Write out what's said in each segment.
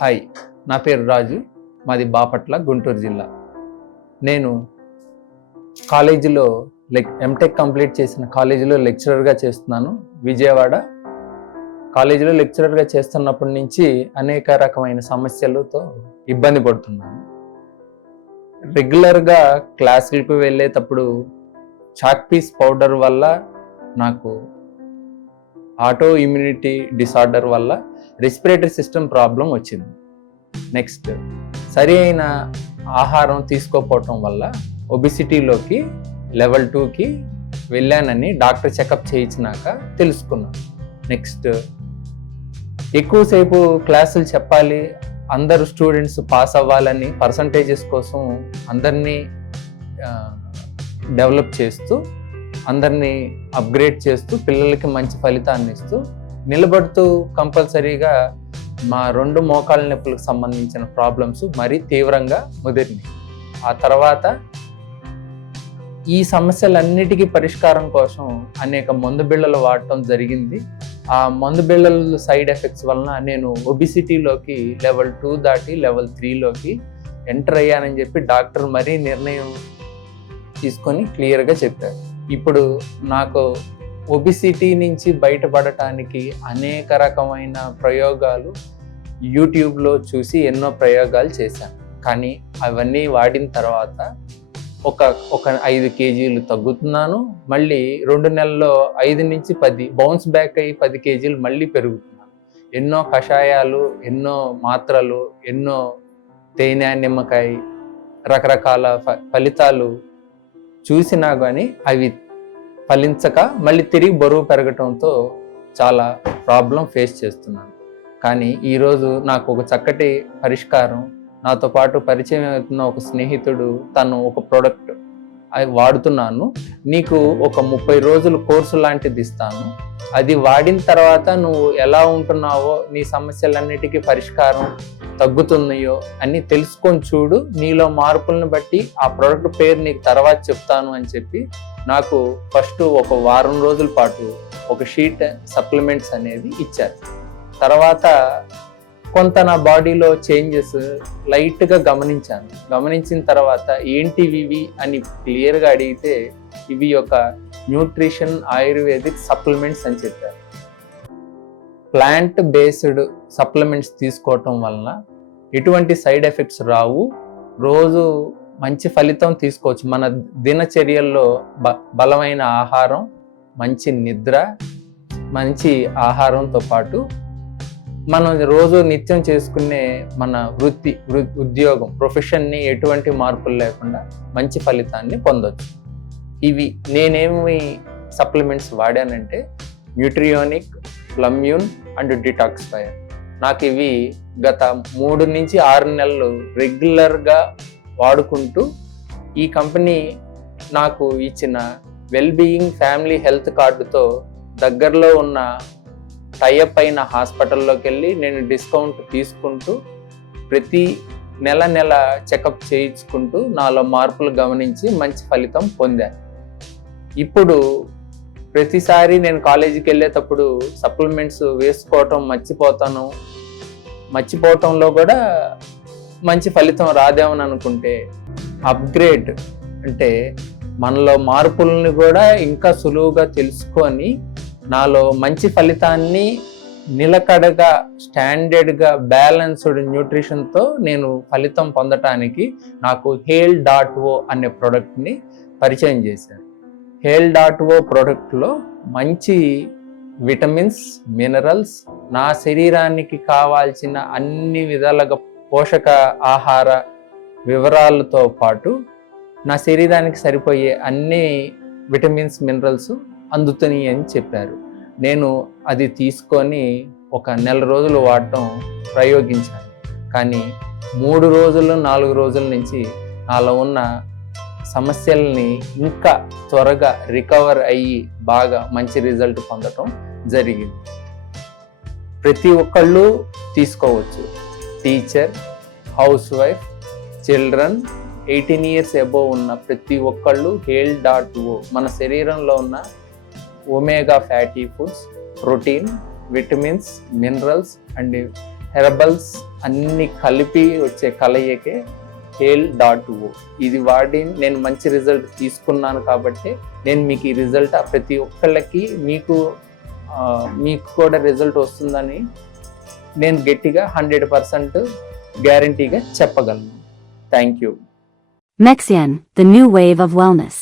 Hi, నా పేరు రాజు. మాది బాపట్ల, గుంటూరు జిల్లా. నేను కాలేజీలో ఎంటెక్ కంప్లీట్ చేసిన కాలేజీలో లెక్చరర్గా చేస్తున్నాను. విజయవాడ కాలేజీలో లెక్చరర్గా చేస్తున్నప్పటి నుంచి అనేక రకమైన సమస్యలతో ఇబ్బంది పడుతున్నాను. రెగ్యులర్గా క్లాసులకు వెళ్ళేటప్పుడు చాక్ పీస్ పౌడర్ వల్ల నాకు ఆటో ఇమ్యూనిటీ డిసార్డర్ వల్ల రెస్పిరేటరీ సిస్టమ్ ప్రాబ్లం వచ్చింది. నెక్స్ట్, సరి అయిన ఆహారం తీసుకోకపోవటం వల్ల ఒబిసిటీలోకి లెవెల్ 2కి వెళ్ళానని డాక్టర్ చెకప్ చేయించినాక తెలుసుకున్నాను. నెక్స్ట్, ఎక్కువసేపు క్లాసులు చెప్పాలి, అందరు స్టూడెంట్స్ పాస్ అవ్వాలని పర్సంటేజెస్ కోసం అందరినీ డెవలప్ చేస్తూ, అందరినీ అప్గ్రేడ్ చేస్తూ, పిల్లలకి మంచి ఫలితాన్ని ఇస్తూ, నిలబడుతూ కంపల్సరీగా మా 2 మోకాళ్ళ నొప్పులకు సంబంధించిన ప్రాబ్లమ్స్ మరీ తీవ్రంగా ముదిరినాయి. ఆ తర్వాత ఈ సమస్యలన్నిటికీ పరిష్కారం కోసం అనేక మందు బిళ్ళలు వాడటం జరిగింది. ఆ మందు బిళ్ళల సైడ్ ఎఫెక్ట్స్ వలన నేను ఒబిసిటీలోకి లెవెల్ 2 దాటి లెవెల్ 3లోకి ఎంటర్ అయ్యానని చెప్పి డాక్టర్ మరీ నిర్ణయం తీసుకొని క్లియర్గా చెప్పారు. ఇప్పుడు నాకు ఒబిసిటీ నుంచి బయటపడటానికి అనేక రకమైన ప్రయోగాలు యూట్యూబ్లో చూసి ఎన్నో ప్రయోగాలు చేశాను. కానీ అవన్నీ వాడిన తర్వాత ఒక 5 కేజీలు తగ్గుతున్నాను. మళ్ళీ 2 నెలల్లో 5 నుంచి 10 బౌన్స్ బ్యాక్ అయ్యి 10 కేజీలు మళ్ళీ పెరుగుతున్నాను. ఎన్నో కషాయాలు, ఎన్నో మాత్రలు, ఎన్నో తేనె, నిమ్మకాయ, రకరకాల ఫలితాలు చూసినా కానీ అవి ఫలించక మళ్ళీ తిరిగి బరువు పెరగటంతో చాలా ప్రాబ్లం ఫేస్ చేస్తున్నాను. కానీ ఈరోజు నాకు ఒక చక్కటి పరిష్కారం, నాతో పాటు పరిచయం అవుతున్న ఒక స్నేహితుడు, తను ఒక ప్రోడక్ట్ వాడుతున్నాను, నీకు ఒక 30 రోజులు కోర్సు లాంటిది ఇస్తాను, అది వాడిన తర్వాత నువ్వు ఎలా ఉంటున్నావో, నీ సమస్యలన్నిటికీ పరిష్కారం తగ్గుతున్నాయో అని తెలుసుకొని చూడు, నీలో మార్పులను బట్టి ఆ ప్రోడక్ట్ పేరు నీకు తర్వాత చెప్తాను అని చెప్పి నాకు ఫస్ట్ ఒక వారం రోజుల పాటు ఒక షీట్ సప్లిమెంట్స్ అనేది ఇచ్చారు. తర్వాత కొంత నా బాడీలో చేంజెస్ లైట్గా గమనించిన తర్వాత ఏంటివి ఇవి అని క్లియర్గా అడిగితే ఇవి ఒక న్యూట్రిషన్ ఆయుర్వేదిక్ సప్లిమెంట్స్ అని చెప్పారు. ప్లాంట్ బేస్డ్ సప్లిమెంట్స్ తీసుకోవటం వలన ఎటువంటి సైడ్ ఎఫెక్ట్స్ రావు, రోజు మంచి ఫలితం తీసుకోవచ్చు. మన దినచర్యల్లో బలమైన ఆహారం, మంచి నిద్ర, మంచి ఆహారంతో పాటు మనం రోజు నిత్యం చేసుకునే మన ఉద్యోగం, ప్రొఫెషన్ని ఎటువంటి మార్పులు లేకుండా మంచి ఫలితాన్ని పొందొచ్చు. ఇవి నేనేమి సప్లిమెంట్స్ వాడానంటే న్యూట్రియోనిక్, ప్లమ్యూన్ అండ్ డిటాక్స్ఫైర్. నాకు ఇవి గత 3 నుంచి 6 నెలలు రెగ్యులర్గా వాడుకుంటూ, ఈ కంపెనీ నాకు ఇచ్చిన వెల్బీయింగ్ ఫ్యామిలీ హెల్త్ కార్డుతో దగ్గరలో ఉన్న టైఅప్ అయిన హాస్పిటల్లోకి వెళ్ళి నేను డిస్కౌంట్ తీసుకుంటూ ప్రతి నెల చెకప్ చేయించుకుంటూ నాలో మార్పులు గమనించి మంచి ఫలితం పొందాను. ఇప్పుడు ప్రతిసారి నేను కాలేజీకి వెళ్ళేటప్పుడు సప్లిమెంట్స్ వేసుకోవటం మర్చిపోవటంలో కూడా మంచి ఫలితం రాదేమని అనుకుంటే, అప్గ్రేడ్ అంటే మనలో మార్పులను కూడా ఇంకా సులువుగా తెలుసుకొని నాలో మంచి ఫలితాన్ని నిలకడగా, స్టాండర్డ్గా, బ్యాలెన్స్డ్ న్యూట్రిషన్తో నేను ఫలితం పొందటానికి నాకు HEAL.O అనే ప్రోడక్ట్ని పరిచయం చేశాను. HEAL.O ప్రోడక్ట్లో మంచి విటమిన్స్, మినరల్స్, నా శరీరానికి కావాల్సిన అన్ని విధాలుగా పోషక ఆహార వివరాలతో పాటు నా శరీరానికి సరిపోయే అన్ని విటమిన్స్, మినరల్స్ అందుతున్నాయి అని చెప్పారు. నేను అది తీసుకొని ఒక 1 నెల రోజులు వాడటం ప్రయోగించాను. కానీ 3 రోజులు 4 రోజుల నుంచి నాలో ఉన్న సమస్యల్ని ఇంకా త్వరగా రికవర్ అయ్యి బాగా మంచి రిజల్ట్ పొందటం జరిగింది. ప్రతి ఒక్కళ్ళు తీసుకోవచ్చు. Teacher, house wife, children, 18 years above ఉన్న ప్రతి ఒక్కళ్ళు HEAL.O మన శరీరంలో ఉన్న omega fatty foods, protein, vitamins, minerals and herbals అన్ని కలిపి వచ్చే కలయికే HALE.O. ఇది వాడి నేను మంచి రిజల్ట్ తీసుకున్నాను కాబట్టి నేను మీకు ఈ రిజల్ట్ ప్రతి ఒక్కళ్ళకి మీకు కూడా రిజల్ట్ వస్తుందని నేను గట్టిగా 100% గ్యారంటీగా చెప్పగలను. Thank you. Mexian, the new wave of wellness.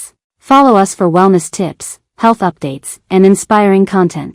Follow us for wellness tips, health updates, and inspiring content.